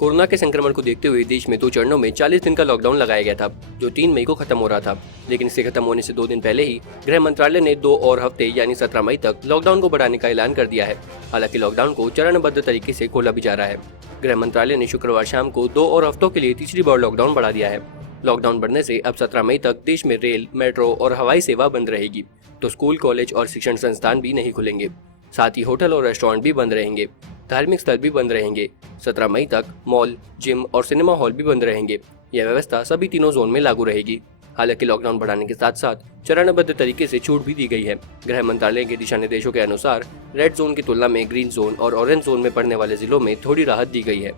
Corona के संक्रमण को देखते हुए देश में 2 चरणों में 40 दिन का लॉकडाउन लगाया गया था, जो 3 मई को खत्म हो रहा था। लेकिन इसे खत्म होने से 2 दिन पहले ही गृह मंत्रालय ने 2 और हफ्ते यानी 17 मई तक लॉकडाउन को बढ़ाने का ऐलान कर दिया है। हालांकि लॉकडाउन को चरणबद्ध तरीके से खोला भी जा रहा है। गृह मंत्रालय ने शुक्रवार शाम को 2 और हफ्तों के लिए तीसरी बार लॉकडाउन बढ़ा दिया है। लॉकडाउन बढ़ने से अब 17 मई तक देश में रेल, मेट्रो और हवाई सेवा बंद रहेगी, तो स्कूल, कॉलेज और शिक्षण संस्थान भी नहीं खुलेंगे। साथ ही होटल और रेस्टोरेंट भी बंद रहेंगे। धार्मिक स्थल भी बंद रहेंगे। 17 मई तक मॉल, जिम और सिनेमा हॉल भी बंद रहेंगे। यह व्यवस्था सभी तीनों जोन में लागू रहेगी। हालांकि लॉकडाउन बढ़ाने के साथ साथ चरणबद्ध तरीके से छूट भी दी गई है। गृह मंत्रालय के दिशा निर्देशों के अनुसार रेड जोन की तुलना में ग्रीन जोन और ऑरेंज जोन में पड़ने वाले जिलों में थोड़ी राहत दी गई है।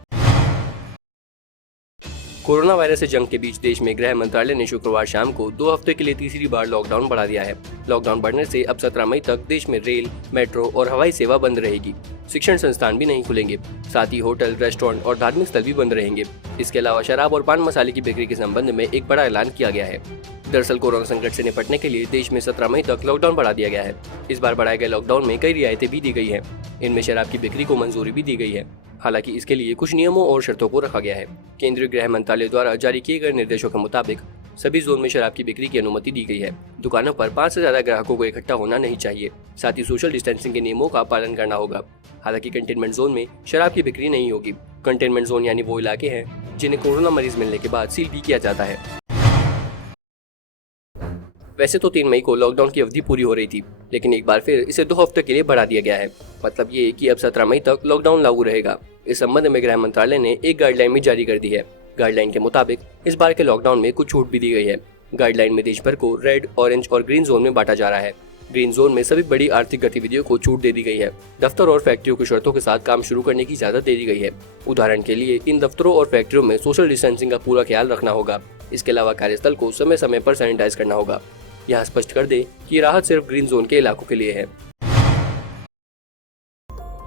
कोरोना वायरस से जंग के बीच देश में गृह मंत्रालय ने शुक्रवार शाम को 2 हफ्ते के लिए तीसरी बार लॉकडाउन बढ़ा दिया है। लॉकडाउन बढ़ने से अब 17 मई तक देश में रेल, मेट्रो और हवाई सेवा बंद रहेगी। शिक्षण संस्थान भी नहीं खुलेंगे। साथ ही होटल, रेस्टोरेंट और धार्मिक स्थल भी बंद रहेंगे। इसके अलावा शराब और पान मसाले की बिक्री के संबंध में एक बड़ा ऐलान किया गया है। दरअसल कोरोना संकट से निपटने के लिए देश में 17 मई तक लॉकडाउन बढ़ा दिया गया है। इस बार बढ़ाए गए लॉकडाउन में कई रियायतें भी दी गई है। इनमें शराब की बिक्री को मंजूरी भी दी गई है। हालांकि इसके लिए कुछ नियमों और शर्तों को रखा गया है। केंद्रीय गृह मंत्रालय द्वारा जारी किए गए निर्देशों के मुताबिक सभी जोन में शराब की बिक्री की अनुमति दी गई है। दुकानों पर 5 से ज्यादा ग्राहकों को इकट्ठा होना नहीं चाहिए। साथ ही सोशल डिस्टेंसिंग के नियमों का पालन करना होगा। हालांकि कंटेनमेंट जोन में शराब की बिक्री नहीं होगी। कंटेनमेंट जोन यानी वो इलाके हैं जिन्हें कोरोना मरीज मिलने के बाद सील भी किया जाता है। वैसे तो 3 मई को लॉकडाउन की अवधि पूरी हो रही थी, लेकिन एक बार फिर इसे 2 हफ्ते के लिए बढ़ा दिया गया है। मतलब ये कि अब 17 मई तक लॉकडाउन लागू रहेगा। इस संबंध में गृह मंत्रालय ने एक गाइडलाइन भी जारी कर दी है। गाइडलाइन के मुताबिक इस बार के लॉकडाउन में कुछ छूट भी दी गई है। गाइडलाइन में देश भर को रेड, ऑरेंज और ग्रीन जोन में बांटा जा रहा है। ग्रीन जोन में सभी बड़ी आर्थिक गतिविधियों को छूट दे दी गई है। दफ्तर और फैक्ट्रियों की शर्तों के साथ काम शुरू करने की इजाजत दे दी गई है। उदाहरण के लिए इन दफ्तरों और फैक्ट्रियों में सोशल डिस्टेंसिंग का पूरा ख्याल रखना होगा। इसके अलावा कार्यस्थल को समय समय पर सैनिटाइज करना होगा। यहाँ स्पष्ट कर दे कि राहत सिर्फ ग्रीन जोन के इलाकों के लिए है।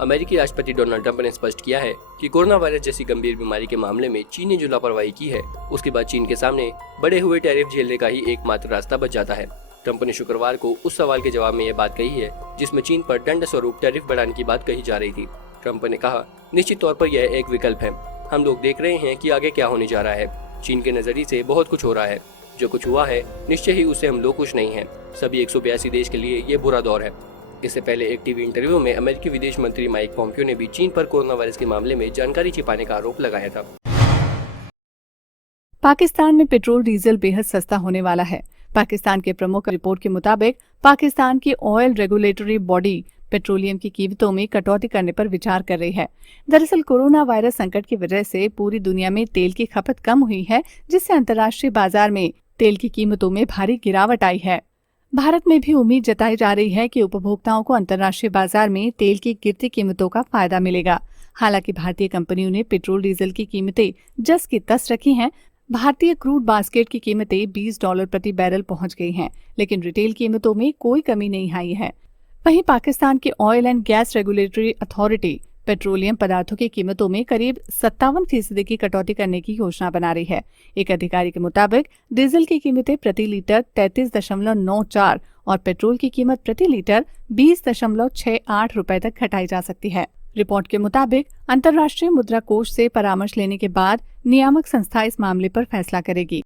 अमेरिकी राष्ट्रपति डोनाल्ड ट्रंप ने स्पष्ट किया है कि कोरोना वायरस जैसी गंभीर बीमारी के मामले में चीन ने जो लापरवाही की है, उसके बाद चीन के सामने बढ़े हुए टैरिफ झेलने का ही एकमात्र रास्ता बच जाता है। ट्रंप ने शुक्रवार को उस सवाल के जवाब में यह बात कही है जिसमें चीन पर दंड स्वरूप टैरिफ बढ़ाने की बात कही जा रही थी। ट्रंप ने कहा, निश्चित तौर पर यह एक विकल्प है। हम लोग देख रहे हैं कि आगे क्या होने जा रहा है। चीन के नजरिए से बहुत कुछ हो रहा है। जो कुछ हुआ है निश्चय ही उससे हम लोग खुश नहीं हैं। सभी 182 देश के लिए ये बुरा दौर है। इससे पहले एक टीवी इंटरव्यू में अमेरिकी विदेश मंत्री माइक पॉम्पियो ने भी चीन पर कोरोना वायरस के मामले में जानकारी छिपाने का आरोप लगाया था। पाकिस्तान में पेट्रोल डीजल बेहद सस्ता होने वाला है। पाकिस्तान के प्रमुख रिपोर्ट के मुताबिक पाकिस्तान की ऑयल रेगुलेटरी बॉडी पेट्रोलियम की कीमतों में कटौती करने पर विचार कर रही है। दरअसल कोरोना वायरस संकट की वजह से पूरी दुनिया में तेल की खपत कम हुई है, जिससे अंतर्राष्ट्रीय बाजार में तेल की कीमतों में भारी गिरावट आई है। भारत में भी उम्मीद जताई जा रही है कि उपभोक्ताओं को अंतर्राष्ट्रीय बाजार में तेल की गिरती कीमतों का फायदा मिलेगा। हालांकि भारतीय कंपनियों ने पेट्रोल डीजल की कीमतें जस की तस रखी हैं। भारतीय क्रूड बास्केट की कीमतें $20 प्रति बैरल पहुंच गई हैं, लेकिन रिटेल कीमतों में कोई कमी नहीं आई है। वहीं पाकिस्तान की oil and gas regulatory authority petroleum पदार्थों की कीमतों में करीब 57% की कटौती करने की योजना बना रही है। एक अधिकारी के मुताबिक डीजल की कीमतें प्रति लीटर 33.94 और पेट्रोल की कीमत प्रति लीटर 20.68 रुपए तक घटाई जा सकती है। रिपोर्ट के मुताबिक अंतर्राष्ट्रीय मुद्रा कोष से परामर्श लेने के बाद नियामक संस्था इस मामले पर फैसला करेगी।